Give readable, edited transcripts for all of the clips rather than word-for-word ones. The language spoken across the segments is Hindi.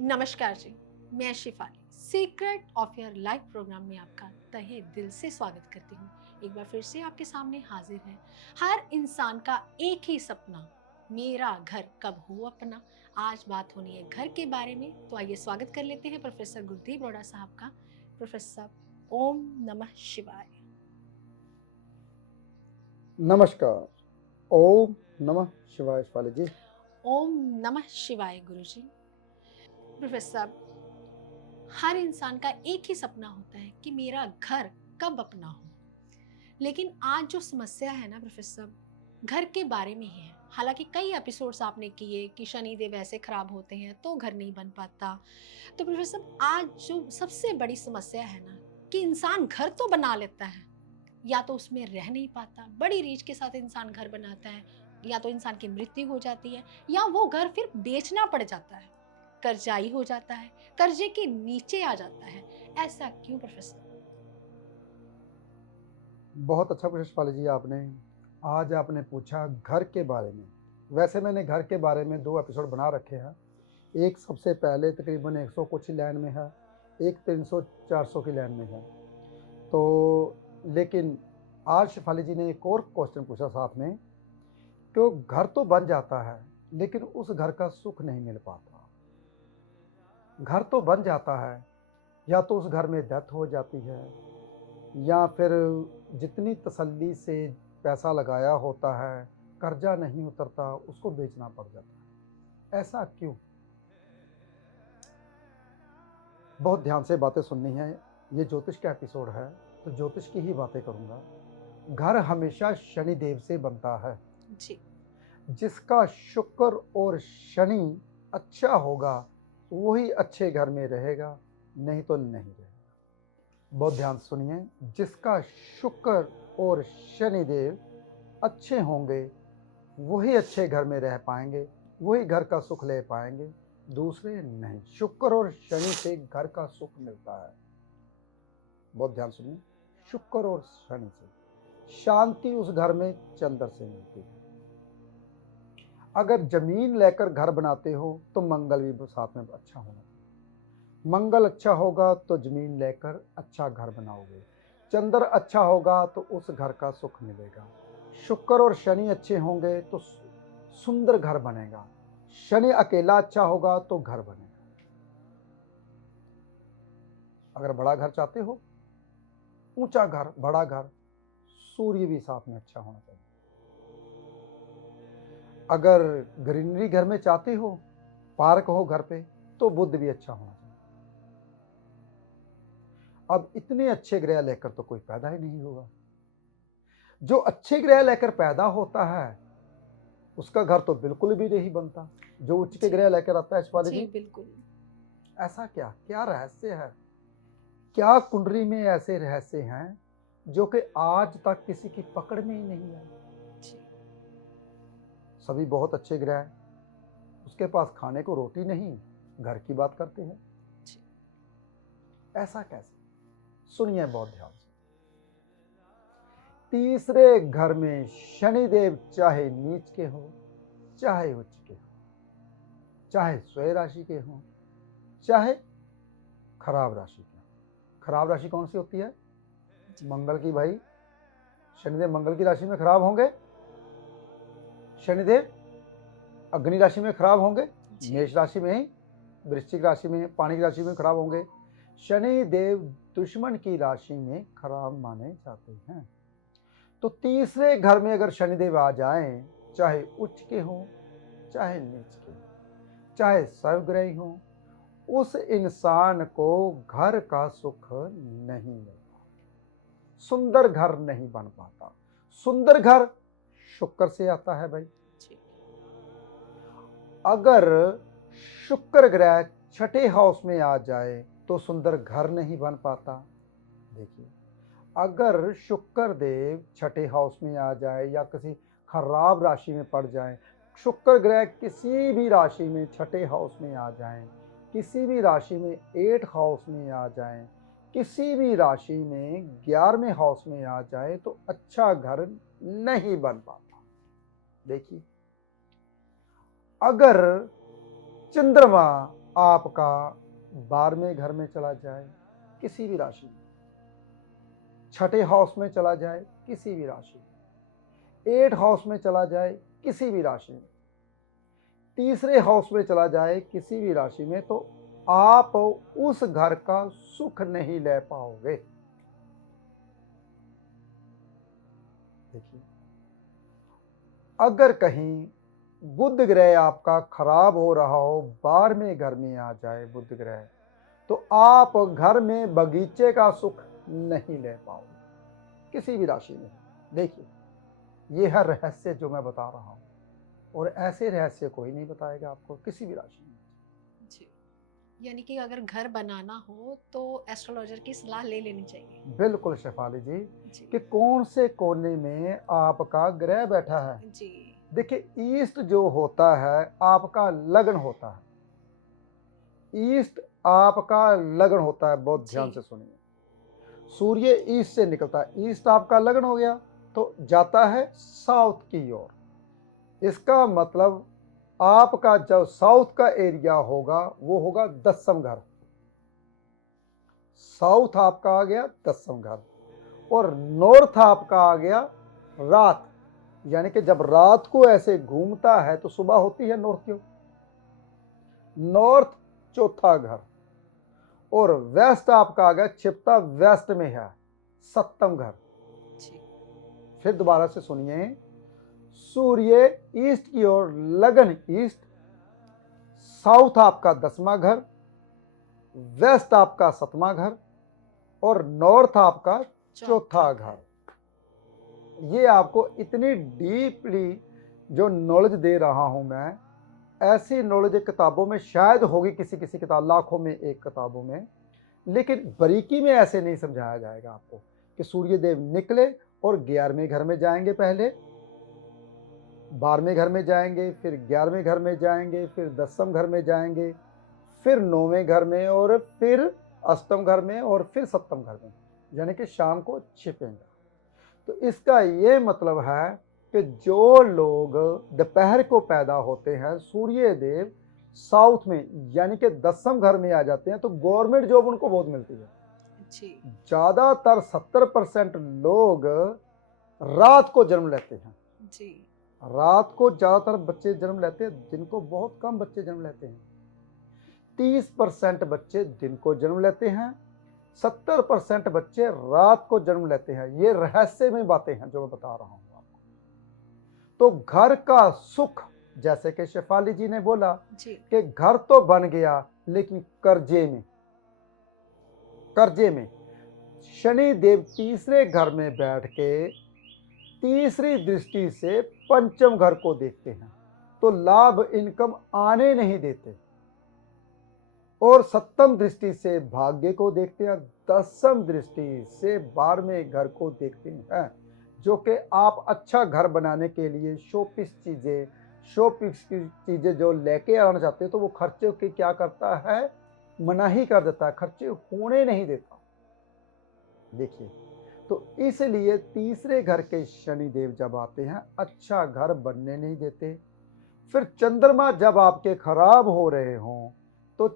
नमस्कार जी, मैं Shifali secret of your life programme में आपका तहे दिल से स्वागत करती हूँ। एक बार फिर से आपके सामने हाजिर है। हर इंसान का एक ही सपना, मेरा घर कब हो अपना। आज बात होनी है घर के बारे में, तो आइए स्वागत कर लेते हैं प्रोफेसर गुरदीप रोड़ा साहब का। प्रोफेसर साहब, ओम नमः शिवाय। नमस्कार। ओम नमः शिवाय। शिवाली जी, ओम नमः शिवाय गुरुजी। प्रोफेसर साहब, हर इंसान का एक ही सपना होता है कि मेरा घर कब अपना हो। लेकिन आज जो समस्या है ना प्रोफेसर, घर के बारे में ही है। हालांकि कई एपिसोड्स आपने किए कि शनिदेव ऐसे खराब होते हैं तो घर नहीं बन पाता। तो प्रोफेसर, आज जो सबसे बड़ी समस्या है ना, कि इंसान घर तो बना लेता है, या तो उसमें रह नहीं पाता। बड़ी रीच के साथ इंसान घर बनाता है, या तो इंसान की मृत्यु हो जाती है, या वो घर फिर बेचना पड़ जाता है, कर्जाई हो जाता है, कर्जे के नीचे आ जाता है। ऐसा क्यों प्रोफेसर? बहुत अच्छा पूछा शिवाली जी आपने। आज आपने पूछा घर के बारे में। वैसे मैंने घर के बारे में 2 एपिसोड बना रखे हैं। एक सबसे पहले तकरीबन 100 कुछ ही लाइन में है, एक 300-400 की लाइन में है। तो लेकिन आज शिफाली जी ने एक और क्वेश्चन पूछा साथ में, तो घर तो बन जाता है लेकिन उस घर का सुख नहीं मिल पाता। घर तो बन जाता है, या तो उस घर में डेथ हो जाती है, या फिर जितनी तसल्ली से पैसा लगाया होता है, कर्जा नहीं उतरता, उसको बेचना पड़ जाता है। ऐसा क्यों? बहुत ध्यान से बातें सुननी है। ये ज्योतिष का एपिसोड है, तो ज्योतिष की ही बातें करूंगा। घर हमेशा शनि देव से बनता है। जी। जिसका शुक्र और शनि अच्छा होगा वही अच्छे घर में रहेगा, नहीं तो नहीं रहेगा। बहुत ध्यान सुनिए। जिसका शुक्र और शनि देव अच्छे होंगे वही अच्छे घर में रह पाएंगे, वही घर का सुख ले पाएंगे, दूसरे नहीं। शुक्र और शनि से घर का सुख मिलता है। बहुत ध्यान सुनिए। शुक्र और शनि से शांति उस घर में चंद्र से मिलती है। अगर जमीन लेकर घर बनाते हो तो मंगल भी साथ में अच्छा होना चाहिए। मंगल अच्छा होगा तो जमीन लेकर अच्छा घर बनाओगे। चंद्र अच्छा होगा तो उस घर का सुख मिलेगा। शुक्र और शनि अच्छे होंगे तो सुंदर घर बनेगा। शनि अकेला अच्छा होगा तो घर बनेगा। अगर बड़ा घर चाहते हो, ऊंचा घर, बड़ा घर, सूर्य भी साथ में अच्छा होना चाहिए। अगर ग्रीनरी घर में चाहते हो, पार्क हो घर पे, तो बुध भी अच्छा होना चाहिए। अब इतने अच्छे ग्रह लेकर तो कोई पैदा ही नहीं होगा। जो अच्छे ग्रह लेकर पैदा होता है उसका घर तो बिल्कुल भी नहीं बनता। जो उच्च के ग्रह लेकर आता है शिवाली जी, बिल्कुल। ऐसा क्या क्या रहस्य है? क्या कुंडली में ऐसे रहस्य हैं जो कि आज तक किसी की पकड़ में ही नहीं है? सभी बहुत अच्छे ग्रह, उसके पास खाने को रोटी नहीं, घर की बात करते हैं। ऐसा कैसे? सुनिए बहुत ध्यान से। तीसरे घर में शनिदेव चाहे नीच के हो, चाहे उच्च के हो, चाहे स्वय राशि के हो, चाहे खराब राशि के हो। खराब राशि कौन सी होती है? मंगल की भाई। शनिदेव मंगल की राशि में खराब होंगे, शनिदेव अग्नि राशि में खराब होंगे, मेष राशि में ही, वृश्चिक राशि में, पानी की राशि में खराब होंगे। शनिदेव दुश्मन की राशि में खराब माने जाते हैं। तो तीसरे घर में अगर शनिदेव आ जाएं, चाहे उच्च के हो, चाहे नीच के हो, चाहे सर्वग्रही हो, उस इंसान को घर का सुख नहीं मिलता, सुंदर घर नहीं बन पाता। सुंदर घर शुक्र से आता है भाई। अगर शुक्र ग्रह छठे हाउस में आ जाए तो सुंदर घर नहीं बन पाता। देखिए, अगर शुक्र देव छठे हाउस में आ जाए या किसी खराब राशि में पड़ जाए, शुक्र ग्रह किसी भी राशि में छठे हाउस में आ जाए, किसी भी राशि में 8 हाउस में आ जाए, किसी भी राशि में 11वें हाउस में आ जाए, तो अच्छा घर नहीं बन पाता। देखिए, अगर चंद्रमा आपका 12वें घर में चला जाए किसी भी राशि में, छठे हाउस में चला जाए किसी भी राशि में, 8 हाउस में चला जाए किसी भी राशि में, तीसरे हाउस में चला जाए किसी भी राशि में, तो आप उस घर का सुख नहीं ले पाओगे। देखिए, अगर कहीं बुध ग्रह आपका खराब हो रहा हो, 12वें घर में आ जाए बुध ग्रह, तो आप घर में बगीचे का सुख नहीं ले पाओगे किसी भी राशि में। देखिए, ये है रहस्य जो मैं बता रहा हूं, और ऐसे रहस्य कोई नहीं बताएगा आपको किसी भी राशि में। जी, यानी कि अगर घर बनाना हो तो एस्ट्रोलॉजर की सलाह ले लेनी चाहिए। बिल्कुल शेफाली जी, जी कि कौन से कोने में आपका ग्रह बैठा है। जी देखिए, ईस्ट जो होता है आपका लग्न होता है, ईस्ट आपका लग्न होता है, बहुत ध्यान जी से सुनिए। सूर्य ईस्ट से निकलता है, ईस्ट आपका लग्न हो गया तो जाता है साउथ की ओर। इसका मतलब आपका जो साउथ का एरिया होगा वो होगा 10वां घर। साउथ आपका आ गया 10वां घर, और नॉर्थ आपका आ गया रात, यानी कि जब रात को ऐसे घूमता है तो सुबह होती है नॉर्थ की ओर, नॉर्थ चौथा घर, और वेस्ट आपका आ गया छिपता वेस्ट में है 7वां घर। जी फिर दोबारा से सुनिए, सूर्य ईस्ट की ओर लगन ईस्ट, साउथ आपका 10वां घर, वेस्ट आपका 7वां घर, और नॉर्थ आपका चौथा घर। ये आपको इतनी डीपली जो नॉलेज दे रहा हूं मैं, ऐसी नॉलेज किताबों में शायद होगी, किसी किसी किताब, लाखों में एक किताबों में, लेकिन बारीकी में ऐसे नहीं समझाया जाएगा आपको कि सूर्य देव निकले और 11वें घर में जाएंगे, पहले 12वें घर में जाएंगे, फिर 11वें घर में जाएंगे, फिर 10वें घर में जाएंगे, फिर 9वें घर में, और फिर 8वें घर में, और फिर 7वें घर में, यानी कि शाम को छिपेंगे। तो इसका ये मतलब है कि जो लोग दोपहर को पैदा होते हैं, सूर्य देव साउथ में यानी कि 10वें घर में आ जाते हैं, तो गवर्नमेंट जॉब उनको बहुत मिलती है। जी ज्यादातर 70% लोग रात को जन्म लेते हैं। जी रात को ज्यादातर बच्चे जन्म लेते हैं, दिन को बहुत कम बच्चे जन्म लेते हैं। 30% बच्चे दिन को जन्म लेते हैं, 70% बच्चे रात को जन्म लेते हैं। ये रहस्यमय बातें हैं जो मैं बता रहा हूं आपको। तो घर का सुख, जैसे कि शेफाली जी ने बोला जी कि घर तो बन गया लेकिन कर्जे में, शनि देव तीसरे घर में बैठ के तीसरी दृष्टि से 5वें घर को देखते हैं, तो लाभ इनकम आने नहीं देते, और 7वीं दृष्टि से भाग्य को देखते हैं, 10वीं दृष्टि से 12वें घर को देखते हैं, जो कि आप अच्छा घर बनाने के लिए शोपीस की चीजें जो लेके आना चाहते हैं, तो वो खर्चे की क्या करता है, मनाही कर देता है, खर्चे होने नहीं देता। देखिए, तो इसलिए तीसरे घर के शनि देव जब आते हैं अच्छा घर बनने नहीं देते। फिर चंद्रमा जब आपके खराब हो रहे हों तो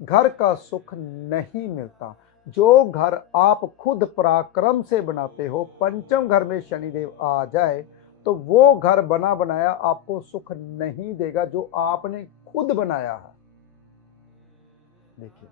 घर का सुख नहीं मिलता। जो घर आप खुद पराक्रम से बनाते हो, 5वें घर में शनिदेव आ जाए तो वो घर बना बनाया आपको सुख नहीं देगा जो आपने खुद बनाया है। देखिए,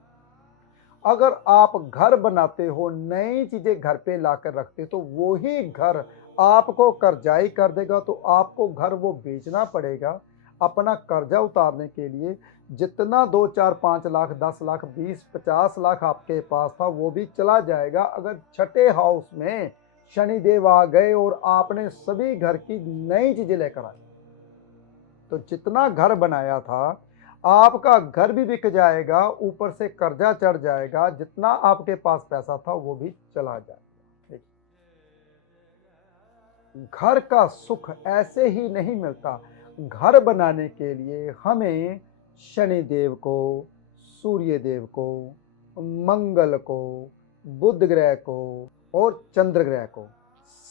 अगर आप घर बनाते हो, नई चीजें घर पे लाकर रखते, तो वो ही घर आपको कर्जाई कर देगा, तो आपको घर वो बेचना पड़ेगा अपना कर्जा उतारने के लिए। जितना 2, 4, 5 लाख, 10 लाख, 20, 50 लाख आपके पास था वो भी चला जाएगा अगर छठे हाउस में शनिदेव आ गए और आपने सभी घर की नई चीजें लेकर आए। तो जितना घर बनाया था आपका घर भी बिक जाएगा, ऊपर से कर्जा चढ़ जाएगा, जितना आपके पास पैसा था वो भी चला जाएगा। घर का सुख ऐसे ही नहीं मिलता। घर बनाने के लिए हमें शनिदेव को, सूर्य देव को, मंगल को, बुध ग्रह को और चंद्र ग्रह को,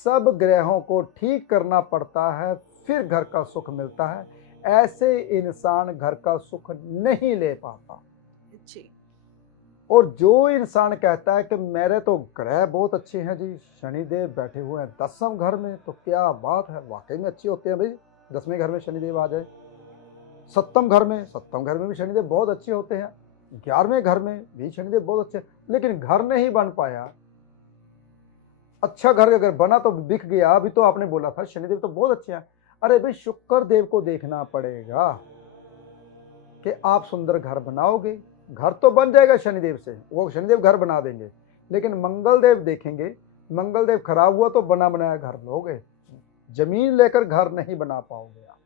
सब ग्रहों को ठीक करना पड़ता है, फिर घर का सुख मिलता है। ऐसे इंसान घर का सुख नहीं ले पाता। जी। और जो इंसान कहता है कि मेरे तो ग्रह बहुत अच्छे हैं जी, शनिदेव बैठे हुए हैं 10वें घर में, तो क्या बात है, वाकई में अच्छे होते हैं भाई। 10वें घर में शनिदेव आ जाए, 7वें घर में भी शनिदेव बहुत अच्छे होते हैं, 11वें घर में भी शनिदेव बहुत अच्छे, लेकिन घर नहीं बन पाया। अच्छा घर अगर बना तो दिख गया। अभी तो आपने बोला था शनिदेव तो बहुत अच्छे हैं। अरे भाई, शुक्र देव को देखना पड़ेगा कि आप सुंदर घर बनाओगे, घर तो बन जाएगा शनिदेव से, वो शनिदेव घर बना देंगे, लेकिन मंगल देव देखेंगे। मंगल देव खराब हुआ तो बना बनाया घर लोगे, जमीन लेकर घर नहीं बना पाओगे आप।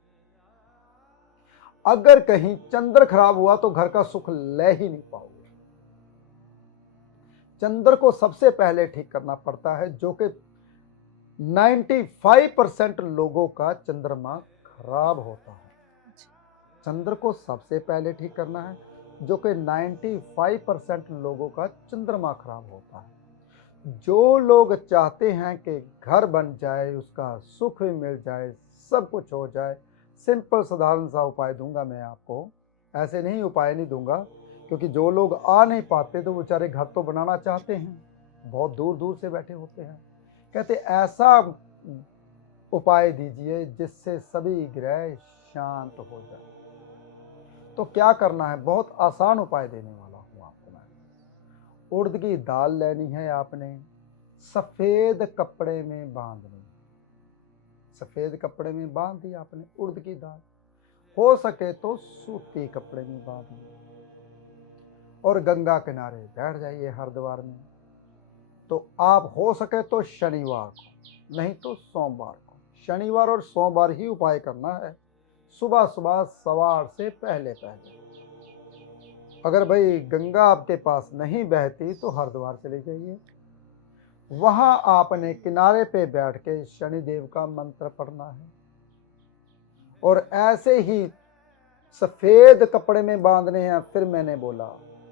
अगर कहीं चंद्र खराब हुआ तो घर का सुख ले ही नहीं पाओगे। चंद्र को सबसे पहले ठीक करना पड़ता है, जो कि 95% लोगों का चंद्रमा खराब होता है। चंद्र को सबसे पहले ठीक करना है, जो कि 95% लोगों का चंद्रमा खराब होता है। जो लोग चाहते हैं कि घर बन जाए, उसका सुख भी मिल जाए, सब कुछ हो जाए, सिंपल साधारण सा उपाय दूंगा मैं आपको। ऐसे नहीं उपाय नहीं दूंगा, क्योंकि जो लोग आ नहीं पाते तो बेचारे घर तो बनाना चाहते हैं, बहुत दूर दूर से बैठे होते हैं, कहते ऐसा उपाय दीजिए जिससे सभी ग्रह शांत हो जाए। तो क्या करना है, बहुत आसान उपाय देने वाला हूं आपको मैं। उड़द की दाल लेनी है आपने, सफेद कपड़े में बांधनी। सफेद कपड़े में बांध दी आपने उड़द की दाल, हो सके तो सूती कपड़े में बांध ली, और गंगा किनारे बैठ जाइए हरिद्वार में। तो आप हो सके तो शनिवार को, नहीं तो सोमवार को, शनिवार और सोमवार ही उपाय करना है, सुबह सुबह सवार से पहले पहले। अगर भाई गंगा आपके पास नहीं बहती तो हरिद्वार चले जाइए, वहां आपने किनारे पे बैठ के शनिदेव का मंत्र पढ़ना है, और ऐसे ही सफेद कपड़े में बांधने हैं। फिर मैंने बोला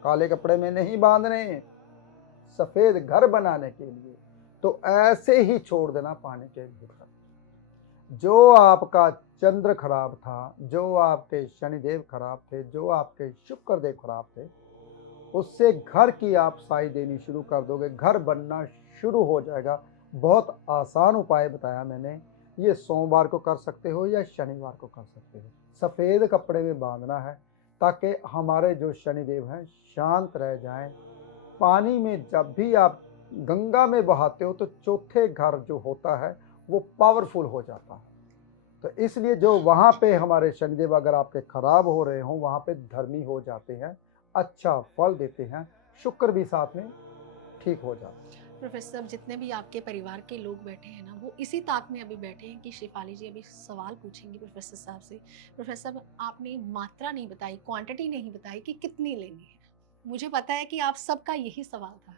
काले कपड़े में नहीं बांधने, सफेद घर बनाने के लिए। तो ऐसे ही छोड़ देना पानी के भीतर। जो आपका चंद्र खराब था, जो आपके शनिदेव खराब थे, जो आपके शुक्र देव खराब थे, उससे घर की आप साई देनी शुरू कर दोगे, घर बनना शुरू हो जाएगा। बहुत आसान उपाय बताया मैंने, ये सोमवार को कर सकते हो या शनिवार को कर सकते हो। सफ़ेद कपड़े में बांधना है ताकि हमारे जो शनिदेव हैं शांत रह जाएं। पानी में जब भी आप गंगा में बहाते हो तो चौथे घर जो होता है वो पावरफुल हो जाता है। तो इसलिए जो वहाँ पे हमारे शनिदेव अगर आपके खराब हो रहे हों, वहाँ पे धर्मी हो जाते हैं, अच्छा फल देते हैं, शुक्र भी साथ में ठीक हो जाता है। प्रोफेसर साहब, जितने भी आपके परिवार के लोग बैठे हैं ना, वो इसी ताक में अभी बैठे हैं कि शेफाली जी अभी सवाल पूछेंगी प्रोफेसर साहब से। प्रोफेसर साहब, आपने मात्रा नहीं बताई, क्वांटिटी नहीं बताई कि कितनी लेनी है। मुझे पता है कि आप सबका यही सवाल था।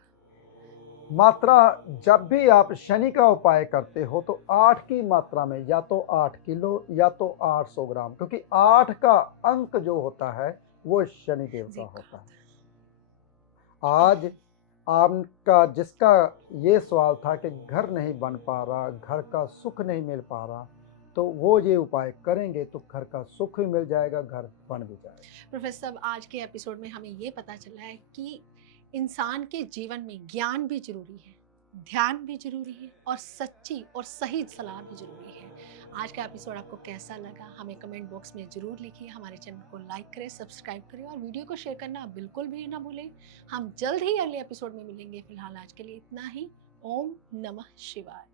मात्रा, जब भी आप शनि का उपाय करते हो तो 8 की मात्रा में, या तो 8 किलो या तो 800 ग्राम, क्योंकि 8 का अंक जो होता है वो शनिदेव का होता है। आज आपका जिसका ये सवाल था कि घर नहीं बन पा रहा, घर का सुख नहीं मिल पा रहा, तो वो ये उपाय करेंगे तो घर का सुख भी मिल जाएगा, घर बन भी जाएगा। प्रोफेसर साहब, आज के एपिसोड में हमें ये पता चला है कि इंसान के जीवन में ज्ञान भी जरूरी है, ध्यान भी जरूरी है, और सच्ची और सही सलाह भी जरूरी है। आज का एपिसोड आपको कैसा लगा हमें कमेंट बॉक्स में ज़रूर लिखिए। हमारे चैनल को लाइक करें, सब्सक्राइब करें, और वीडियो को शेयर करना बिल्कुल भी ना भूलें। हम जल्द ही अगले एपिसोड में मिलेंगे। फिलहाल आज के लिए इतना ही। ओम नमः शिवाय।